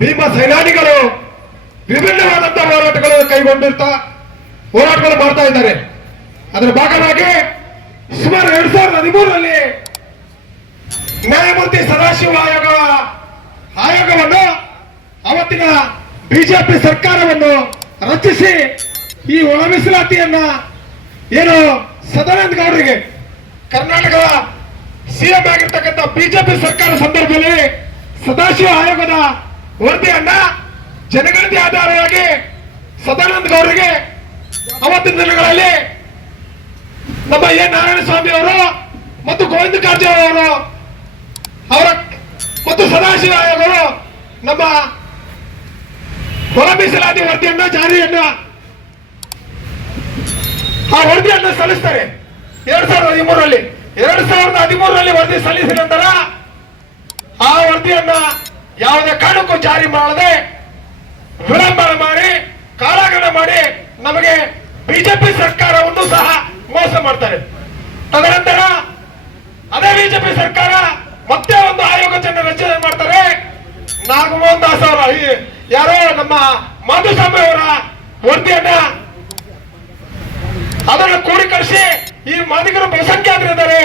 ಭೀಮ ಸೇನಾನಿಗಳು ವಿಭಿನ್ನವಾದಂತಹ ಹೋರಾಟಗಳು ಮಾಡ್ತಾ ಇದ್ದಾರೆ. ಅದರ ಭಾಗವಾಗಿ ಸುಮಾರು 2013ರಲ್ಲಿ ನ್ಯಾಯಮೂರ್ತಿ ಸದಾಶಿವ ಆಯೋಗವನ್ನು ಅವತ್ತಿನ ಬಿಜೆಪಿ ಸರ್ಕಾರವನ್ನು ರಚಿಸಿ ಈ ಒಳ ಮೀಸಲಾತಿಯನ್ನ ಏನು ಸದಾನಂದ ಗೌಡರಿಗೆ ಕರ್ನಾಟಕದ ಸಿಎಂ ಆಗಿರ್ತಕ್ಕಂಥ ಬಿಜೆಪಿ ಸರ್ಕಾರ ಸಂದರ್ಭದಲ್ಲಿ ಸದಾಶಿವ ಆಯೋಗದ ವರದಿಯನ್ನ ಜನಗಣತಿ ಆಧಾರವಾಗಿ ಸದಾನಂದ ಗೌಡರಿಗೆ ಅವತ್ತಿನ ದಿನಗಳಲ್ಲಿ ನಮ್ಮ ಎನ್ ನಾರಾಯಣ ಸ್ವಾಮಿ ಅವರು ಮತ್ತು ಗೋವಿಂದ ಕಾರಜೋಳ ಅವರು ಮತ್ತು ಸದಾಶಿವ ಆಯೋಗರು ನಮ್ಮ ಒಳ ಮೀಸಲಾತಿ ವರದಿಯನ್ನ ಆ ವರದಿಯನ್ನು ಸಲ್ಲಿಸ್ತಾರೆ 2013ರಲ್ಲಿ ವರದಿ ಸಲ್ಲಿಸಿದ ನಂತರ ಆ ವರದಿಯನ್ನ ಯಾವುದೇ ಕಾರಣಕ್ಕೂ ಜಾರಿ ಮಾಡದೆ ವಿಳಂಬನೆ ಮಾಡಿ ಕಾಲಹರಣ ಮಾಡಿ ನಮಗೆ ಬಿಜೆಪಿ ಸರ್ಕಾರವನ್ನು ಸಹ ಮೋಸ ಮಾಡ್ತಾರೆ. ತದನಂತರ ಅದೇ ಬಿಜೆಪಿ ಸರ್ಕಾರ ಮತ್ತೆ ಒಂದು ಆಯೋಗವನ್ನು ರಚನೆ ಮಾಡ್ತಾರೆ. ನಾಗಮೋಹನ್ ದಾಸ್ ಅವರ ಯಾರೋ ನಮ್ಮ ಮಾಧುಸ್ವಾಮಿ ಅವರ ವರದಿಯನ್ನ ಅದನ್ನು ಕ್ರೋಢೀಕರಿಸಿ ಈ ಮಾದಿಗರು ಬಹುಸಂಖ್ಯಾತರಿದ್ದಾರೆ,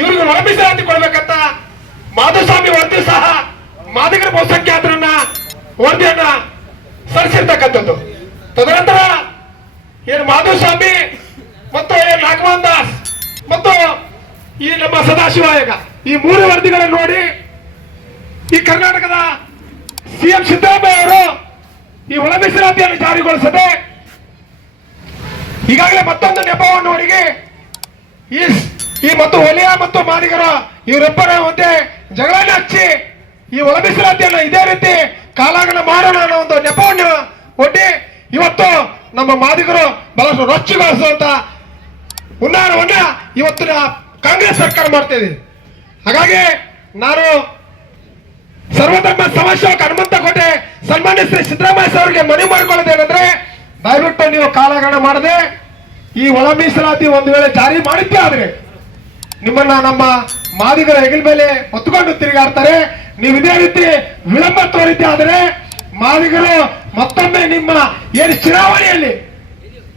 ಇವರಿಗೆ ಒಳ ಮೀಸಲಾತಿ ಕೊಡ್ಬೇಕಂತ ಮಾಧುಸ್ವಾಮಿ ವರದಿ ಸಹ ಮಾದಿಗರ ಬಹುಸಂಖ್ಯಾತರನ್ನ ವರದಿಯನ್ನ ಸಲ್ಲಿಸಿರ್ತಕ್ಕಂಥದ್ದು. ತದನಂತರ ಏನು ಮಾಧುಸ್ವಾಮಿ ಮತ್ತು ನಾಗಮೋಹನ್ ದಾಸ್ ಮತ್ತು ಈ ನಮ್ಮ ಸದಾಶಿವ ಆಯೋಗ ಈ 3 ವರದಿಗಳನ್ನು ನೋಡಿ ಈ ಕರ್ನಾಟಕದ ಸಿಎಂ ಸಿದ್ದರಾಮಯ್ಯ ಅವರು ಈ ಒಳ ಮೀಸಲಾತಿಯನ್ನು ಜಾರಿಗೊಳಿಸದೆ ಈಗಾಗಲೇ ಮತ್ತೊಂದು ನೆಪವನ್ನು ಹುಡುಗಿ ಈ ಮತ್ತು ವಲಯ ಮತ್ತು ಮಾದಿಗರ ಇವರಿಬ್ಬರ ಮಧ್ಯೆ ಜಗಳನ ಹಚ್ಚಿ ಈ ಒಳ ಮೀಸಲಾತಿಯನ್ನು ಇದೇ ರೀತಿ ಕಾಲಹರಣ ಮಾಡೋಣ ಅನ್ನೋ ಒಂದು ನೆಪವನ್ನು ಒಡ್ಡಿ ಇವತ್ತು ನಮ್ಮ ಮಾದಿಗರು ಬಹಳಷ್ಟು ರೊಚ್ಚಿಗೊಳಿಸುವಂತ ಹುನ್ನಾರವನ್ನ ಇವತ್ತಿನ ಕಾಂಗ್ರೆಸ್ ಸರ್ಕಾರ ಮಾಡ್ತಾ ಇದೆ. ಹಾಗಾಗಿ ನಾನು ಸರ್ವಧರ್ಮ ಸಮಾಜಸೇವಕ ಹನುಮಂತಕೋಟೆ ಸನ್ಮಾನ್ಯ ಶ್ರೀ ಸಿದ್ದರಾಮಯ್ಯ ಅವರಿಗೆ ಮನವಿ ಮಾಡಿಕೊಳ್ಳೋದೇನೆಂದ್ರೆ ದಯವಿಟ್ಟು ನೀವು ಕಾಲಹರಣ ಮಾಡದೆ ಈ ಒಳ ಮೀಸಲಾತಿ ಒಂದು ವೇಳೆ ಜಾರಿ ಮಾಡಿದ್ದೇ ಆದ್ರೆ ನಿಮ್ಮನ್ನ ನಮ್ಮ ಮಾದಿಗರ ಹೆಗಲ ಮೇಲೆ ಹೊತ್ತುಕೊಂಡು ತಿರುಗಾಡ್ತಾರೆ. ನೀವು ಇದೇ ರೀತಿ ವಿಳಂಬ ತೋರಿದ್ದೆ ಆದ್ರೆ ಮಾದಿಗರು ಮತ್ತೊಮ್ಮೆ ನಿಮ್ಮ ಏನು ಚುನಾವಣೆಯಲ್ಲಿ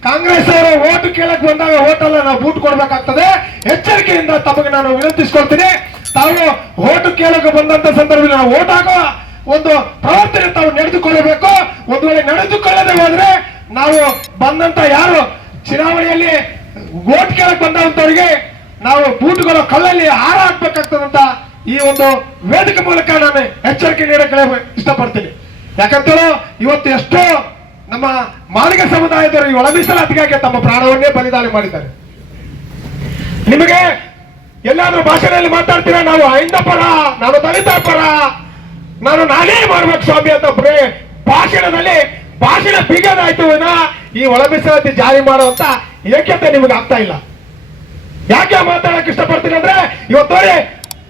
ಕಾಂಗ್ರೆಸ್ ಅವರು ಓಟ್ ಕೇಳಕ್ ಬಂದಾಗ ಓಟಲ್ಲ ನಾವು ಬೂಟ್ ಕೊಡ್ಬೇಕಾಗ್ತದೆ. ಎಚ್ಚರಿಕೆಯಿಂದ ತಮಗೆ ನಾನು ವಿನಂತಿಸ್ಕೊಳ್ತೀನಿ. ತಾವು ಓಟು ಕೇಳಕ್ಕೆ ಬಂದಂತ ಸಂದರ್ಭದಲ್ಲಿ ನಾವು ಓಟ್ ಹಾಕುವ ಒಂದು ಪ್ರವರ್ತನೆ ತಾವು ನಡೆದುಕೊಳ್ಳಬೇಕು. ಒಂದು ವೇಳೆ ನಡೆದುಕೊಳ್ಳದೆ ಹೋದ್ರೆ ನಾವು ಬಂದಂತ ಯಾರು ಚುನಾವಣೆಯಲ್ಲಿ ಓಟ್ ಕೇಳಕ್ ಬಂದಂತವರಿಗೆ ನಾವು ಬೂಟ್ಗಳ ಕಳ್ಳಲ್ಲಿ ಹಾರ ಹಾಕ್ಬೇಕಾಗ್ತದಂತ ಈ ಒಂದು ವೇದಿಕೆ ಮೂಲಕ ನಾನು ಎಚ್ಚರಿಕೆ ನೀಡಕ್ಕೆ ಇಷ್ಟಪಡ್ತೀನಿ. ಯಾಕಂತೇಳಿ ಇವತ್ತು ಎಷ್ಟೋ ನಮ್ಮ ಮಾದಿಗ ಸಮುದಾಯದವರು ಈ ಒಳ ಮೀಸಲಾತಿಗಾಗಿ ತಮ್ಮ ಪ್ರಾಣವನ್ನೇ ಬಲಿದಾನ ಮಾಡಿದ್ದಾರೆ. ನಿಮಗೆ ಎಲ್ಲಾದ್ರೂ ಭಾಷಣದಲ್ಲಿ ಮಾತಾಡ್ತೀರಾ ನಾವು ಹೈಂದ ಪರ, ನಾನು ದಲಿತ ಪರ, ನಾನೇ ಮಾಡ್ಬೇಕು ಸ್ವಾಮಿ ಅಂತ ಭಾಷಣದಲ್ಲಿ ಭಾಷಣ ಬೀಗದಾಯ್ತು ವಿನ ಈ ಒಳ ಮೀಸಲಾತಿ ಜಾರಿ ಮಾಡುವಂತ ಏಕತೆ ನಿಮಗೆ ಆಗ್ತಾ ಇಲ್ಲ. ಯಾಕೆ ಮಾತಾಡಕ್ ಇಷ್ಟಪಡ್ತೀನಿ ಅಂದ್ರೆ ಇವತ್ತು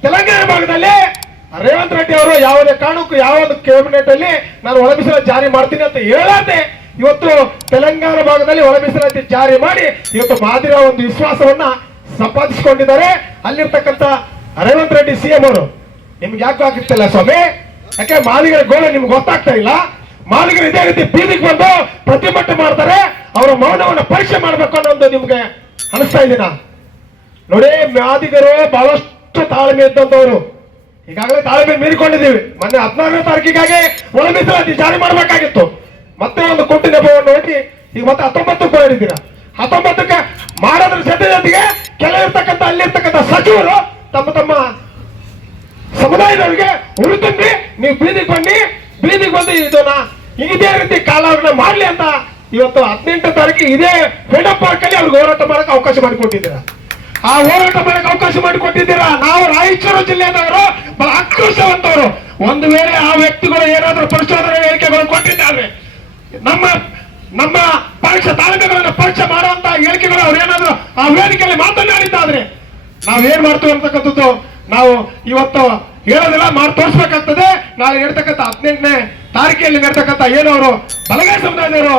ತೆಲಂಗಾಣ ಭಾಗದಲ್ಲಿ ರೇವಂತ್ ರೆಡ್ಡಿ ಅವರು ಯಾವುದೇ ಕಾರಣಕ್ಕೂ ಯಾವ ಒಂದು ಕ್ಯಾಬಿನೆಟ್ ಅಲ್ಲಿ ನಾನು ಒಳ ಮೀಸಲಾತಿ ಜಾರಿ ಮಾಡ್ತೀನಿ ಅಂತ ಹೇಳದೆ ಇವತ್ತು ತೆಲಂಗಾಣ ಭಾಗದಲ್ಲಿ ಒಳ ಮೀಸಲಾತಿ ಜಾರಿ ಮಾಡಿ ಇವತ್ತು ಮಾದಿರ ಒಂದು ವಿಶ್ವಾಸವನ್ನ ಸಂಪಾದಿಸಿಕೊಂಡಿದ್ದಾರೆ. ಅಲ್ಲಿರ್ತಕ್ಕಂಥ ರೇವಂತ್ ರೆಡ್ಡಿ ಸಿಎಂ ಅವರು ನಿಮ್ಗೆ ಯಾಕೆ ಆಗಿರ್ತಿಲ್ಲ ಸ್ವಾಮಿ? ಯಾಕೆ ಮಾದಿಗರ ಗೋಳು ನಿಮ್ಗೆ ಗೊತ್ತಾಗ್ತಾ ಇಲ್ಲ? ಮಾದಿಗರು ಇದೇ ರೀತಿ ಬೀದಿಗೆ ಬಂದು ಪ್ರತಿಭಟನೆ ಮಾಡ್ತಾರೆ, ಅವರ ಮೌನವನ್ನು ಪರೀಕ್ಷೆ ಮಾಡ್ಬೇಕು ಅನ್ನೋದು ನಿಮ್ಗೆ ಅನಿಸ್ತಾ ಇದೀನಾ? ನೋಡಿ, ಮಾದಿಗರು ಬಹಳಷ್ಟು ತಾಳ್ಮೆ ಇದ್ದಂತವ್ರು. ಈಗಾಗಲೇ ತಾಳ್ಮೆ ಮೀರಿಕೊಂಡಿದ್ದೀವಿ. ಮೊನ್ನೆ 14ನೇ ತಾರೀಕಿಗಾಗಿ ಒಳ ಮೀಸಲಾತಿ ಜಾರಿ ಮಾಡಬೇಕಾಗಿತ್ತು. ಮತ್ತೆ ಒಂದು ಕೊಟ್ಟಿ ನೆಪವನ್ನು ಹೋಗಿ ಈಗ ಮತ್ತೆ 19ಕ್ಕೆ ಹೇಳಿದ್ದೀರಾ. 19ಕ್ಕೆ ಮಾಡೋದ್ರ ಜೊತೆಗೆ ಕೆಲವಿರ್ತಕ್ಕಂಥ ಅಲ್ಲಿರ್ತಕ್ಕಂಥ ಸಚಿವರು ತಮ್ಮ ಸಮುದಾಯದವರಿಗೆ ಹುರಿತುಂಬಿ ನೀವು ಬೀದಿಗೆ ಬಂದು ಇದನ್ನ ಇದೇ ರೀತಿ ಕಾಲಹರಣ ಮಾಡ್ಲಿ ಅಂತ ಇವತ್ತು 18ನೇ ತಾರೀಕಿಗೆ ಇದೇ ಫ್ರೀಡಂ ಪಾರ್ಕ್ ಅಲ್ಲಿ ಅವ್ರಿಗೆ ಹೋರಾಟ ಮಾಡಕ್ಕೆ ಅವಕಾಶ ಮಾಡಿಕೊಟ್ಟಿದ್ದೀರಾ. ಆ ಹೋರಾಟ ಮಾಡಕ್ಕೆ ಅವಕಾಶ ಮಾಡಿಕೊಟ್ಟಿದ್ದೀರಾ. ನಾವು ರಾಯಚೂರು ಜಿಲ್ಲೆಯವರು ಬಹಳ ಆಕ್ರೋಶವಂತವರು. ಒಂದು ವೇಳೆ ಆ ವ್ಯಕ್ತಿಗಳು ಏನಾದರೂ ಪರಿಶೋಧನೆ ಹೇಳಿಕೆಗಳು ಕೊಟ್ಟಿದ್ದಾರೆ, ನಮ್ಮ ಪರೀಕ್ಷೆ ತಾಲೂಕುಗಳನ್ನು ಪರೀಕ್ಷೆ ಮಾಡುವಂತ ಹೇಳಿಕೆಗಳು ಅವ್ರು ಏನಾದ್ರು ಆ ವೇದಿಕೆಯಲ್ಲಿ ಮಾತನಾಡಿದ್ದಾದ್ರೆ ನಾವೇನ್ ಮಾಡ್ತೀವಿ ಅಂತಕ್ಕಂಥದ್ದು ನಾವು ಇವತ್ತು ಹೇಳೋದಿಲ್ಲ, ಮಾಡಿ ತೋರಿಸ್ಬೇಕಾಗ್ತದೆ. ನಾಳೆ ಹೇಳ್ತಕ್ಕಂಥ 18ನೇ ತಾರೀಕಿನಲ್ಲಿ ನಡ್ತಕ್ಕಂಥ ಏನು ಅವರು ಬಲಗೈ ಸಮುದಾಯದವರು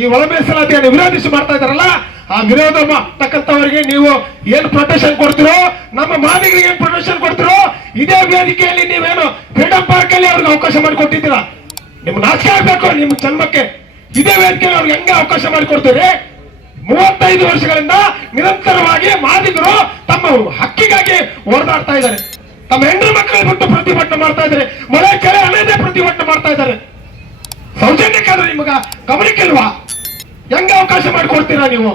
ಈ ಒಳ ಮೀಸಲಾತಿಯನ್ನು ವಿರೋಧಿಸಿ ಮಾಡ್ತಾ ಇದ್ದಾರಲ್ಲ, ಆ ವಿರೋಧ ಮಾಡ್ತಕ್ಕಂಥವರಿಗೆ ನೀವು ಏನ್ ಪ್ರೊಟೆಕ್ಷನ್ ಕೊಡ್ತಿರೋ, ನಮ್ಮ ಮಾದಿಗರಿಗೆ ಏನ್ ಪ್ರೊಟೆಕ್ಷನ್ ಕೊಡ್ತಿರೋ, ಇದೇ ವೇದಿಕೆಯಲ್ಲಿ ನೀವೇನು ಫ್ರೀಡಂ ಪಾರ್ಕ್ ಅಲ್ಲಿ ಅವ್ರಿಗೆ ಅವಕಾಶ ಮಾಡಿಕೊಟ್ಟಿದ್ದೀರಾ. ನಿಮ್ ನಾಚಿಕೆ ಆಗ್ಬೇಕು ನಿಮ್ ಜನ್ಮಕ್ಕೆ. ಇದೇ ವೇದಿಕೆ ಅವ್ರಿಗೆ ಹೆಂಗೆ ಅವಕಾಶ ಮಾಡಿಕೊಡ್ತೀರಿ? 35 ವರ್ಷಗಳಿಂದ ನಿರಂತರವಾಗಿ ಮಾದಿಗರು ತಮ್ಮ ಹಕ್ಕಿಗಾಗಿ ಹೋರಾಡ್ತಾ ಇದ್ದಾರೆ. ತಮ್ಮ ಹೆಣ್ಣು ಮಕ್ಕಳು ಬಿಟ್ಟು ಪ್ರತಿಭಟನೆ ಮಾಡ್ತಾ ಇದ್ದಾರೆ. ಮಳೆ ಕೆರೆ ಅನ್ನದೇ ಪ್ರತಿಭಟನೆ ಮಾಡ್ತಾ ಇದ್ದಾರೆ. ಸೌಜನ್ಯಕ್ಕಾದ್ರೆ ನಿಮಗ ಗಮನಕ್ಕಿಲ್ವಾ? ಹೆಂಗ ಅವಕಾಶ ಮಾಡಿಕೊಡ್ತೀರಾ ನೀವು?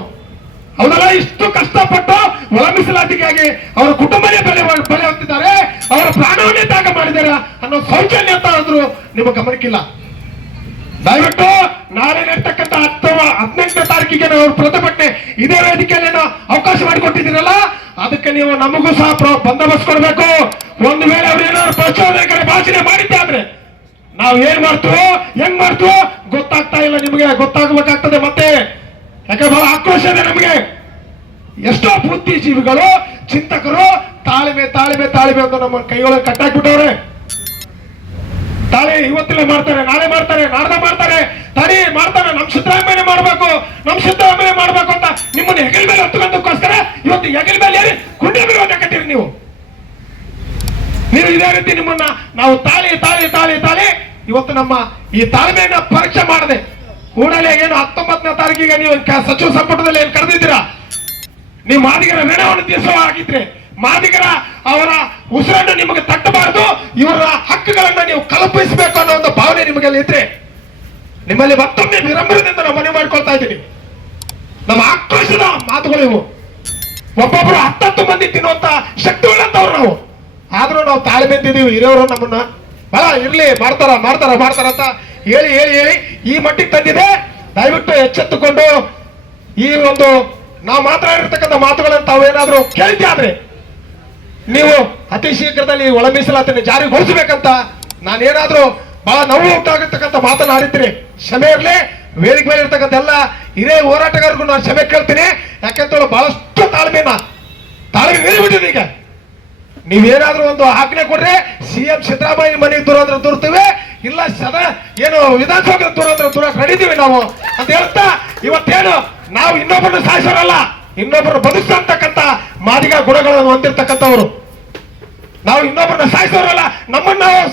ಹೌದಲ್ಲ, ಇಷ್ಟು ಕಷ್ಟಪಟ್ಟು ಒಳ ಮೀಸಲಾತಿಗಾಗಿ ಅವರ ಕುಟುಂಬನೇ ಬೆಲೆ ಹೊತ್ತಿದ್ದಾರೆ, ಅವರ ಪ್ರಾಣವನ್ನೇ ತ್ಯಾಗ ಮಾಡಿದ್ದಾರೆ ಅನ್ನೋ ಸೌಜನ್ಯ ಅಂತ ಆದ್ರೂ ನಿಮಗೆ ಗಮನಕ್ಕಿಲ್ಲ. ದಯವಿಟ್ಟು ನಾಳೆ ನಡೀತಕ್ಕಂಥ 18ನೇ ತಾರೀಕಿಗೆ ನಾವು ಪ್ರತಿಭಟನೆ ಇದೇ ವೇದಿಕೆಯಲ್ಲಿ ಅವಕಾಶ ಮಾಡಿಕೊಟ್ಟಿದ್ದೀರಲ್ಲ, ಅದಕ್ಕೆ ನೀವು ನಮಗೂ ಸಹ ಬಂದೋಬಸ್ತ್ ಕೊಡ್ಬೇಕು. ಒಂದು ವೇಳೆ ಅವ್ರು ಏನಾದ್ರು ಪ್ರಚೋದನಕಾರಿ ಭಾಷಣ ಮಾಡಿದ್ದೆ ಆದ್ರೆ ನಾವು ಏನ್ ಮಾಡ್ತೀವೋ ಹೆಂಗ್ ಮಾಡ್ತೀವೋ ಗೊತ್ತಾಗ್ತಾ ಇಲ್ಲ. ನಿಮಗೆ ಗೊತ್ತಾಗಬೇಕಾಗ್ತದೆ ಮತ್ತೆ. ಯಾಕೆ ಬಹಳ ಆಕ್ರೋಶ ಇದೆ ನಮಗೆ. ಎಷ್ಟೋ ಬುದ್ಧಿಜೀವಿಗಳು, ಚಿಂತಕರು ತಾಳ್ಮೆ ತಾಳ್ಮೆ ತಾಳ್ಮೆ ಅಂತ ನಮ್ಮ ಕೈಯೊಳಗೆ ಕಟ್ಟಾಕ್ಬಿಟ್ಟವ್ರೆ. ತಾಳೆ ಇವತ್ತಿಲ್ಲ ಮಾಡ್ತಾರೆ, ನಾಳೆ ಮಾಡ್ತಾರೆ, ನಾಡ್ದ ಮಾಡ್ತಾರೆ, ತಡಿ ಮಾಡ್ತಾರೆ. ನಮ್ ಸಿದ್ದರಾಮಯ್ಯ ಮಾಡ್ಬೇಕು, ನಮ್ ಸಿದ್ದರಾಮಯ್ಯ ಮಾಡ್ಬೇಕು ಅಂತ ನಿಮ್ಮನ್ನ ಹೆಗಲ ಮೇಲೆ ಹತ್ತುಕೊಂಡಕ್ಕೋಸ್ಕರ ಇವತ್ತು ಹೆಗಲ ಮೇಲೆ ಏರಿ ಗುಂಡೆ ಮೇಲೆ ಕಟ್ಟಿರಿ ನೀವು. ಇದೇ ರೀತಿ ನಿಮ್ಮನ್ನ ನಾವು ತಾಳಿ ತಾಳಿ ತಾಳಿ ತಾಳಿ ಇವತ್ತು ನಮ್ಮ ಈ ತಾಳ್ಮೆಯನ್ನ ಪರೀಕ್ಷೆ ಮಾಡದೆ ಕೂಡಲೇ ಏನು 19ನೇ ತಾರೀಕಿಗೆ ನೀವು ಸಚಿವ ಸಂಪುಟದಲ್ಲಿ ಏನು ಕರೆದಿದ್ದೀರಾ, ನೀವು ಮಾದಿಗರ ಋಣವನ್ನು ತೀರಿಸುವ ಆಗಿದ್ರೆ ಮಾದಿಗರ ಅವರ ಉಸಿರನ್ನು ನಿಮಗೆ ತಟ್ಟಬಾರದು, ಇವರ ಹಕ್ಕುಗಳನ್ನ ನೀವು ಕಲ್ಪಿಸಬೇಕು ಅನ್ನೋ ಒಂದು ಭಾವನೆ ನಿಮಗೆಲ್ಲ ಇದ್ರೆ ನಿಮ್ಮಲ್ಲಿ ಮತ್ತೊಮ್ಮೆ ವಿರಂಬರದಿಂದ ನಾವು ಮನೆ ಮಾಡ್ಕೊಳ್ತಾ ಇದ್ದೀನಿ. ನಮ್ಮ ಆಕ್ರೋಶದ ಮಾತುಗಳು ಇವು. ಒಬ್ಬೊಬ್ರು 10 ಮಂದಿ ತಿನ್ನುವಂತ ಶಕ್ತಿ ಉಳ್ಳಂತವ್ರು ನಾವು. ಆದ್ರೂ ನಾವು ತಾಳ್ಮೆ ಇದ್ದೀವಿ. ಹಿರಿಯವರು ನಮ್ಮನ್ನ ಬಹಳ ಇರ್ಲಿ ಮಾಡ್ತಾರ ಮಾಡ್ತಾರ ಮಾಡ್ತಾರ ಅಂತ ಹೇಳಿ ಹೇಳಿ ಹೇಳಿ ಈ ಮಟ್ಟಿಗೆ ತಂದಿದೆ. ದಯವಿಟ್ಟು ಎಚ್ಚೆತ್ತುಕೊಂಡು ಈ ಒಂದು ನಾವು ಮಾತನಾಡಿರ್ತಕ್ಕಂಥ ಮಾತುಗಳನ್ನು ತಾವೇನಾದ್ರೂ ಕೇಳಿದ್ದೆ ಆದ್ರೆ ನೀವು ಅತಿ ಶೀಘ್ರದಲ್ಲಿ ಒಳ ಮೀಸಲಾತಿಯನ್ನು ಜಾರಿಗೊಳಿಸಬೇಕಂತ ನಾನೇನಾದ್ರೂ ಬಹಳ ನೋವು ಉಂಟಾಗಿರ್ತಕ್ಕಂಥ ಮಾತನಾಡಿದ್ದೀನಿ. ಕ್ಷಮೆ ಇರಲಿ. ವೇದಿಕೆ ಮೇಲೆ ಇರ್ತಕ್ಕಂಥ ಎಲ್ಲ ಹಿರಿಯ ಹೋರಾಟಗಾರರಿಗೂ ನಾನು ಕ್ಷಮೆ ಕೇಳ್ತೀನಿ. ಯಾಕಂತ ಬಹಳಷ್ಟು ತಾಳ್ಮೆ ಮೀರಿಬಿಟ್ಟಿದೆ. ಈಗ ನೀವೇನಾದ್ರೂ ಒಂದು ಆಜ್ಞೆ ಕೊಡ್ರೆ CM ಸಿದ್ದರಾಮಯ್ಯ ಮನೆಗೆ ದೂರ ಅಂದ್ರೆ ದೂರ್ತೀವಿ, ಇಲ್ಲ ಏನು ವಿಧಾನಸಭೆ ದೂರ ಅಂದ್ರೆ ದೂರ ನಡೀತೀವಿ ನಾವು ಅಂತ ಹೇಳ್ತಾ ಇವತ್ತೇನು ನಾವು ಇನ್ನೊಬ್ಬರನ್ನು ಸಾಯಿಸೋರಲ್ಲ, ಇನ್ನೊಬ್ಬರು ಬದುಕಿಸ್ತಕ್ಕಂಥ ಮಾದಿಗ ಗುಣಗಳನ್ನು ಹೊಂದಿರ್ತಕ್ಕಂಥವ್ರು. ನಾವು ಇನ್ನೊಬ್ಬರನ್ನ ಸಾಯಿಸೋರಲ್ಲ, ನಮ್ಮನ್ನ ನಾವು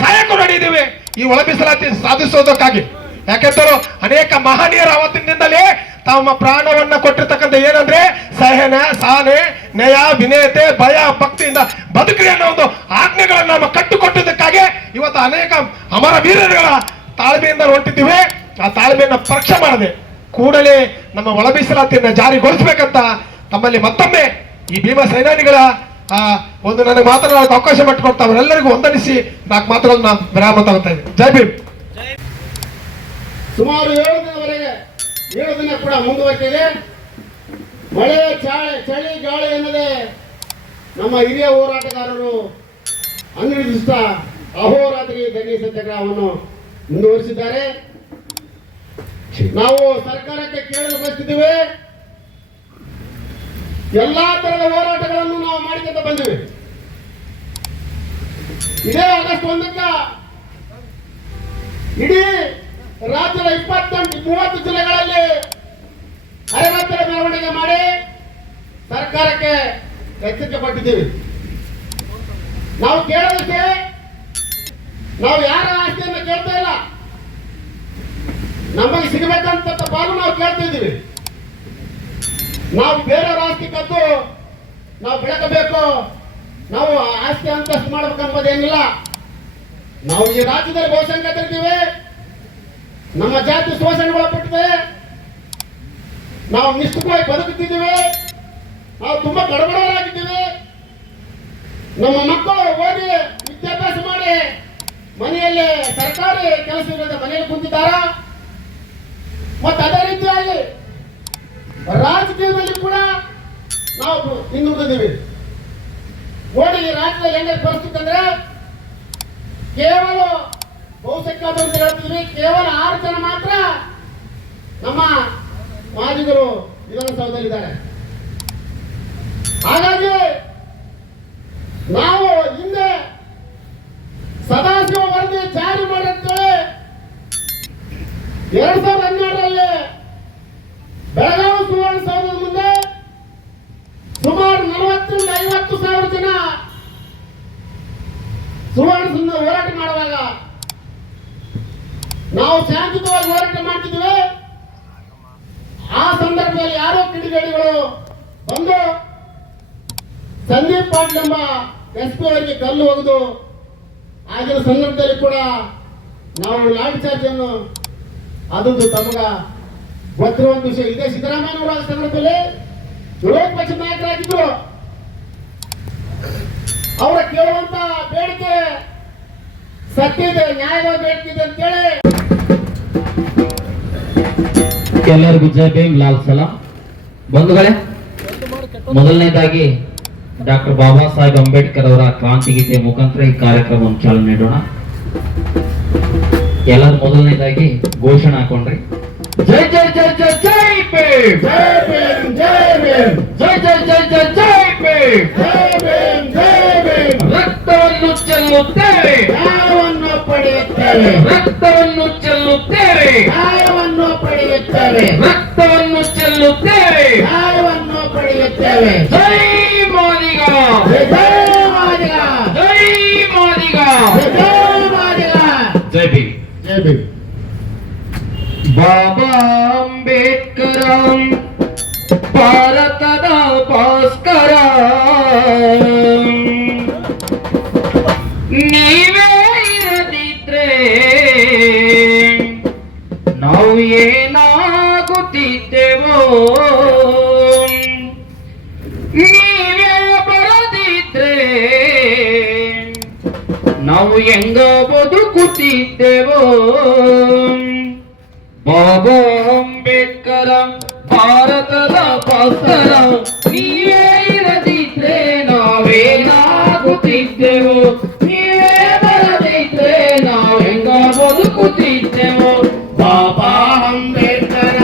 ಸಾಯಕ್ಕೂ ನಡೀತೀವಿ ಈ ಒಳ ಮೀಸಲಾತಿ ಸಾಧಿಸೋದಕ್ಕಾಗಿ. ಯಾಕೆಂತರು ಅನೇಕ ಮಹನೀಯರ ಅವತ್ತಿನಿಂದಲೇ ತಮ್ಮ ಪ್ರಾಣವನ್ನ ಕೊಟ್ಟಿರ್ತಕ್ಕಂಥ ಏನಂದ್ರೆ ಸಹನೆ ನ್ಯಾಯ ವಿನಯತೆ ಭಯ ಭಕ್ತಿಯಿಂದ ಬದುಕ್ರಿ ಅನ್ನೋ ಒಂದು ಆಜ್ಞೆಗಳನ್ನ ನಮ್ಮ ಕಟ್ಟುಕೊಟ್ಟಿದ್ದಕ್ಕಾಗಿ ಇವತ್ತು ಅನೇಕ ಅಮರ ವೀರರುಗಳ ತಾಳ್ಮೆಯಿಂದ ಹೊಂಟಿದ್ದೀವಿ. ಆ ತಾಳ್ಮೆಯನ್ನ ಪರೀಕ್ಷೆ ಮಾಡದೆ ಕೂಡಲೇ ನಮ್ಮ ಒಳ ಮೀಸಲಾತಿಯನ್ನ ಜಾರಿಗೊಳಿಸಬೇಕಂತ ತಮ್ಮಲ್ಲಿ ಮತ್ತೊಮ್ಮೆ ಈ ಭೀಮ ಸೇನಾನಿಗಳ ಒಂದು ನನಗೆ ಮಾತನಾಡೋಕೆ ಅವಕಾಶ ಮಾಡಿಕೊಡ್ತಾ ಅವರೆಲ್ಲರಿಗೂ ವಂದನಿಸಿ 4 ಮಾತುಗಳನ್ನ ವಿರಾಮ ತಗೋತಾ ಇದ್ದೀನಿ. ಜೈ ಭೀಮ್. ಸುಮಾರು 7 ದಿನವರೆಗೆ 7 ದಿನ ಕೂಡ ಮುಂದುವರೆದಿದೆ. ಮಳೆ ಚಳಿ ಗಾಳಿ ಎನ್ನದೆ ನಮ್ಮ ಹಿರಿಯ ಹೋರಾಟಗಾರರು ಅನಿರ್ದಿಷ್ಟ ಅಹೋರಾತ್ರಿ ಧರಣಿ ಸತ್ಯಾಗ್ರಹವನ್ನು ಮುಂದುವರಿಸಿದ್ದಾರೆ. ನಾವು ಸರ್ಕಾರಕ್ಕೆ ಕೇಳಲು ಬಯಸ್ತಿದ್ದೇವೆ, ಎಲ್ಲಾ ತರದ ಹೋರಾಟಗಳನ್ನು ನಾವು ಮಾಡಿಕೊಂತ ಬಂದಿವೆ. ಇದೇ ಆಗಸ್ಟ್ 1ಕ್ಕೆ ಇಡೀ ರಾಜ್ಯದ 28-30 ಜಿಲ್ಲೆಗಳಲ್ಲಿ ಅರೆಬತ್ತರ ಮೆರವಣಿಗೆ ಮಾಡಿ ಸರ್ಕಾರಕ್ಕೆ ಎಚ್ಚರಿಕೆ ಕೊಟ್ಟಿದ್ದೀವಿ. ನಾವು ಕೇಳೋದಕ್ಕೆ ನಾವು ಯಾರ ಆಸ್ತಿಯನ್ನು ಕೇಳ್ತಾ ಇಲ್ಲ, ನಮಗೆ ಸಿಗಬೇಕಂತ ಪಾಲು ನಾವು ಕೇಳ್ತಾ ಇದ್ದೀವಿ. ನಾವು ಬೇರೆಯವರ ಆಸ್ತಿ ಕದ್ದು ನಾವು ಬೆಳಕಬೇಕು, ನಾವು ಆಸ್ತಿ ಅಂತಸ್ತು ಮಾಡ್ಬೇಕಂಬುದೇನಿಲ್ಲ. ನಾವು ಈ ರಾಜ್ಯದಲ್ಲಿ ಬಹುಸಂಖ್ಯಾತರಿದ್ದೀವಿ, ನಮ್ಮ ಜಾತಿ ಶೋಷಣೆಗೊಳಪಟ್ಟಿದೆ, ನಾವು ನಿಷ್ಠವಾಗಿ ಬದುಕುತ್ತಿದ್ದೀವಿ, ನಾವು ತುಂಬಾ ಬಡಬಡವರಾಗಿದ್ದೀವಿ. ನಮ್ಮ ಮಕ್ಕಳು ಓದಿ ವಿದ್ಯಾಭ್ಯಾಸ ಮಾಡಿ ಮನೆಯಲ್ಲಿ ಸರ್ಕಾರಿ ಕೆಲಸವಿಲ್ಲದೆ ಮನೆಯಲ್ಲಿ ಕುಂತಿದ್ದಾರ. ಮತ್ತು ಅದೇ ರೀತಿಯಾಗಿ ರಾಜಕೀಯದಲ್ಲಿ ಕೂಡ ನಾವು ಹಿಂದುಳಿದಿದ್ದೀವಿ. ನೋಡಿ ಈ ರಾಜ್ಯದಲ್ಲಿ ಹೆಂಗೆ ಪರಿಸ್ಥಿತಿ ಅಂದ್ರೆ ಕೇವಲ ಬಹುಸಂಖ್ಯಾತರು ಅಂತ ಹೇಳ್ತಿದ್ವಿ, ಕೇವಲ 6 ಜನ ಮಾತ್ರ ನಮ್ಮ ಮಾದಿಗರು ವಿಧಾನಸೌಧದಲ್ಲಿದ್ದಾರೆ. ಹಾಗಾಗಿ ನಾವು ಹಿಂದೆ ಸದಾಶಿವ ವರದಿ ಜಾರಿ ಮಾಡಿರ್ತೇವೆ. 2012ರಲ್ಲಿ ಬೆಳಗಾವಿ ಸುವರ್ಣಸೌಧದ ಮುಂದೆ ಸುಮಾರು 40-50 ಸಾವಿರ ಜನ ಸುವರ್ಣ ಹೋರಾಟ ಮಾಡುವಾಗ ನಾವು ಶಾಂತಿಯುತವಾಗಿ ಹೋರಾಟ ಮಾಡ್ತಿದ್ವಿ. ಆ ಸಂದರ್ಭದಲ್ಲಿ ಯಾರೋ ಕಿಡಿಗೇಡಿಗಳು ಬಂದು ಸಂದೀಪ್ ಪಾಟೀಲ್ ಎಂಬ SP ಅವರಿಗೆ ಕಲ್ಲು ಒಗೆದು ಆಗಿನ ಸಂದರ್ಭದಲ್ಲಿ ಕೂಡ ನಾವು ಲಾಠಿ ಚಾರ್ಜ್ ಅನ್ನು ಅದು ತಮಗ ಗೊತ್ತಿರುವಂತ ವಿಷಯ. ಇದೇ ಸಿದ್ದರಾಮಯ್ಯನವರ ಸಂದರ್ಭದಲ್ಲಿ ವಿರೋಧ ಪಕ್ಷದ ನಾಯಕರಾಗಿದ್ರು. ಅವರ ಕೇಳುವಂತ ಬೇಡಿಕೆ ಸತ್ಯ ಇದೆ, ನ್ಯಾಯವಾಗಿ ಬೇಡಿಕೆ ಇದೆ ಅಂತೇಳಿ ಎಲ್ಲರಿಗೂ ಜೈ ಭೀಮ್, ಲಾಲ್ ಸಲಾಂ. ಬಂಧುಗಳೇ, ಮೊದಲನೇದಾಗಿ ಡಾಕ್ಟರ್ ಬಾಬಾ ಸಾಹೇಬ್ ಅಂಬೇಡ್ಕರ್ ಅವರ ಕ್ರಾಂತಿ ಗೀತೆ ಮುಖಾಂತರ ಈ ಕಾರ್ಯಕ್ರಮವನ್ನು ಚಾಲನೆ ನೀಡೋಣ. ಎಲ್ಲರೂ ಮೊದಲನೇದಾಗಿ ಘೋಷಣೆ ಹಾಕೊಂಡ್ರಿ. ಜೈ ಜೈ ಜೈ ಜೈ ಜೈ ಭೀಮ್, ಜೈ ಭೀಮ್, ಜೈ ಭೀಮ್, ಜೈ ಜೈ ಜೈ ಜೈ ಜೈ ಭೀಮ್. ಜೈ ಭೀಮ್, ಜೈ ಭೀಮ್. ರಕ್ತವನ್ನು ಚೆಲ್ಲುತ್ತೇವೆ, ನ್ಯಾಯವನ್ನು ಪಡೆಯುತ್ತೇವೆ, ರಕ್ತವನ್ನು ಚೆಲ್ಲುತ್ತೇವೆ, ನ್ಯಾಯವನ್ನು ಪಡೆಯುತ್ತೇವೆ, ರಕ್ತವನ್ನು ಚೆಲ್ಲುತ್ತೇವೆ. ನ್ಯಾಯವನ್ನು ಪಡೆಯುತ್ತೇವೆ. ಜೈ ಮಾದಿಗ, ಜೈ ಮಾದಿಗ, ಜೈ ಮಾದಿಗ, ಜೈ ಮಾದಿಗ, ಜೈ ಭೀಮ್. ಜೈ ಭೀಮ್. ಬಾಬಾ ಅಂಬೇಡ್ಕರ ಭಾರತದ ಭಾಸ್ಕರ, ನೀವೇ ಇರದಿದ್ರೆ ನಾವು ಏನಾಗುತ್ತಿದ್ದೆವೋ, ನೀವೇ ಬರದಿದ್ರೆ ನಾವು ಹೆಂಗ ಬದುಕುತ್ತಿದ್ದೆವೋ. ಬಾಬಾ ಅಂಬೇಡ್ಕರ ಭಾರತದ ಭಾಸ್ಕರ, ನೀವೇ ಇರದಿದ್ರೆ ನಾವೇನಾಗುತ್ತಿದ್ದೆವು, ನೀವೇ ಬರದಿದ್ರೆ ನಾವು ಹೆಂಗ ಬದುಕುತ್ತಿದ್ದೆವು. ಬಾಬಾ ಅಂಬೇಡ್ಕರ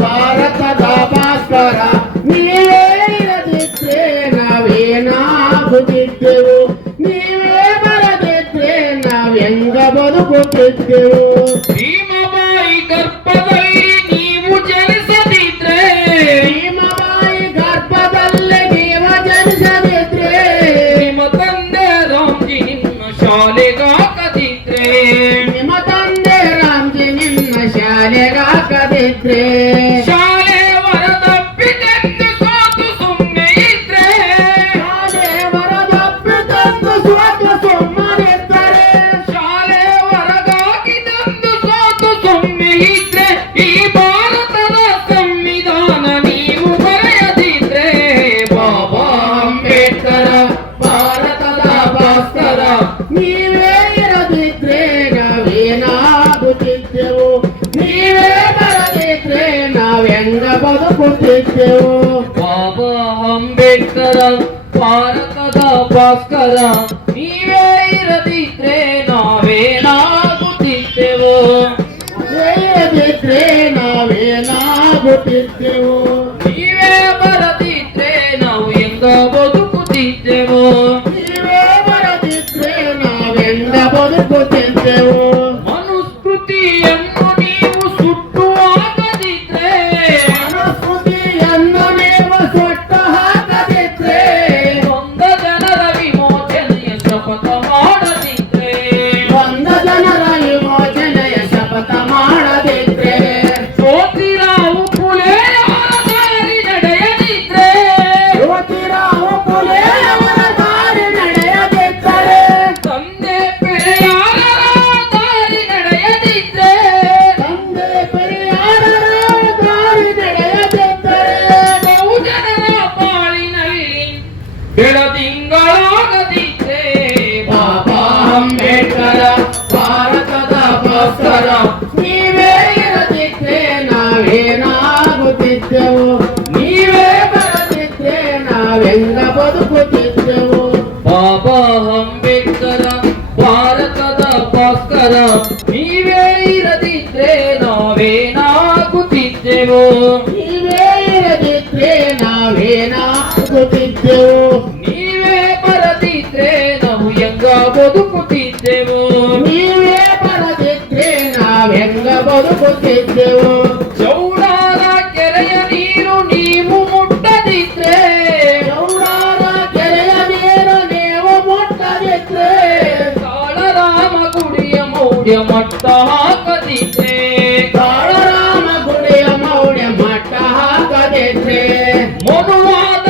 ಭಾರತದ ಭಾಸ್ಕರ, ನೀವೇ ಇರದಿದ್ರೆ ನಾವೇನಾಗುತ್ತಿದ್ದೆವು, ನೀವೇ ಬರದಿದ್ರೆ ನಾವ್ ಹೆಂಗ ಬದುಕುತ್ತಿದ್ದೆವು. ಭೀಮಬಾಯಿ ಗರ್ಭದಲ್ಲಿ ನೀವು ಜನಿಸದಿದ್ರೆ, ಭೀಮಬಾಯಿ ಗರ್ಭದಲ್ಲಿ ನೀವು ಜನಿಸದಿದ್ರೆ, ನಿಮ್ಮ ತಂದೆ ರಾಮ್ಜಿ ನಿಮ್ಮ ಶಾಲೆಗಾಕದಿದ್ರೆ, ನಿಮ್ಮ ತಂದೆ ರಾಮ್ಜಿ ನಿಮ್ಮ ಶಾಲೆಗಾಕದಿದ್ರೆ, ಶಾಲೆ ವರದಪ್ಪಿತೆಂದು ಸೋತು ಸುಮ್ಮನೆ ಇದ್ರೆ, ಶಾಲೆ ವರದಪ್ಪಿತೆಂದು ಸೋತು ಸುಮ್ಮನಿದ್ದರೆ, ಶಾಲೆ ಹೊರಗಾಕಿದಂದು ಸೋತು ಸುಮ್ಮನೆ ಇದ್ರೆ, ಈ ಭಾರತದ ಸಂವಿಧಾನ ನೀವು ಬರೆಯದಿದ್ರೆ. ಬಾಬಾ ಅಂಬೇಡ್ಕರ ಭಾರತದ ಭಾಸ್ಕರ, ನೀವೇ ಇರದಿದ್ರೆ ನಾವೇನಾಗುತ್ತಿದ್ದೆವು, ನೀವೇ ಬರದಿದ್ರೆ ನಾವ್ ಹೆಂಗ ಬದುಕುತ್ತಿದ್ದೆವು. ಬಾಬಾ ಅಂಬೇಡ್ಕರ ಭಾರತದ ಭಾಸ್ಕರ, ನೀವೇ ಇರದಿದ್ರೆ ನಾವೇನಾಗುತ್ತಿದ್ದೆವು, ಇರದಿದ್ರೆ ನಾವೇನಾಗುತ್ತಿದ್ದೆವು, ನೀವೇ ಬರದಿದ್ರೆ ನಾವು ಹೆಂಗ ಬದುಕುತ್ತಿದ್ದೆವು. ನೀವೇ ಬರದಿದ್ರೆ ನಾವೆಂಗ ಬದುಕುತ್ತಿದ್ದೆವು. ಮನುಸ್ಮೃತಿಯನ್ನು ನೀವು ಸುಟ್ಟು ಹಾಕದಿದ್ರೆ, ಮನುಸ್ಮೃತಿಯನ್ನು ನೀವು ಸುಟ್ಟು ಹಾಕದಿದ್ರೆ, ನೊಂದ ಜನರ ವಿಮೋಚನೆಯ ಶಪಥ ಮಾಡದಿದ್ರೆ, ಒಂದು ಜನರ ವಿಮೋಚನೆಯ ಶಪಥ ಮಾಡದಿದ್ರೆ, ಜ್ಯೋತಿರಾವ್ ಫುಲೆ ಅವರ ದಾರಿ ನಡೆಯದಿದ್ರೆ, ಜ್ಯೋತಿರಾವ್ ಫುಲೆ ಅವರ ದಾರಿ ನಡೆಯದಿದ್ದರೆ, ತಂದೆ ಪೆರಿಯಾರರ ದಾರಿ ನಡೆಯದಿದ್ರೆ, ತಂದೆ ಪೆರಿಯಾರರ ದಾರಿ ನಡೆಯದಿದ್ದರೆ, ಬಹುಜನರ ಬಾಳಿನಲ್ಲಿ ಬೆಳದಿಂಗಳಾಗದಿದ್ರೆ. ಬಾಬಾ ಅಂಬೇಡ್ಕರ ಭಾರತದ ಭಾಸ್ಕರ, ನೀವೇ ಇರದಿದ್ರೆ ನಾವೇನಾಗುತ್ತಿದ್ದೆವು, ನೀವೇ ಬರದಿದ್ರೆ ನಾವೆಂಗ ಬದುಕುತ್ತಿದ್ದೆವು. ಬಾಬಾ ಅಂಬೇಡ್ಕರ ಭಾರತದ ಭಾಸ್ಕರ, ನೀವೇ ಇರದಿದ್ರೆ ನಾವೇನಾಗುತ್ತಿದ್ದೆವು, ನೀವೇ ಇರದಿದ್ರೆ ನಾವೇನಾಗುತ್ತಿದ್ದೆವು, ನೀವೇ ಬರದಿದ್ರೆ ನಾವು ಹೆಂಗ ಬದುಕುತ್ತಿದ್ದೆವು. ನೀವೇ ಬರದಿದ್ರೆ ನಾವೆಂಗ ಬದುಕುತ್ತಿದ್ದೆವು. ಚೌಡಾದ ಕೆರೆಯ ನೀರು ನೀವು ಮುಟ್ಟದಿದ್ರೆ, ಚೌಡಾದ ಕೆರೆಯ ನೀರು ನೀವು ಮುಟ್ಟದಿದ್ರೆ, ಕಾಳರಾಮ ಗುಡಿಯ ಮೌಢ್ಯ ಮಟ್ಟ ಹಾಕದಿದ್ರೆ, ಮನುವಾದ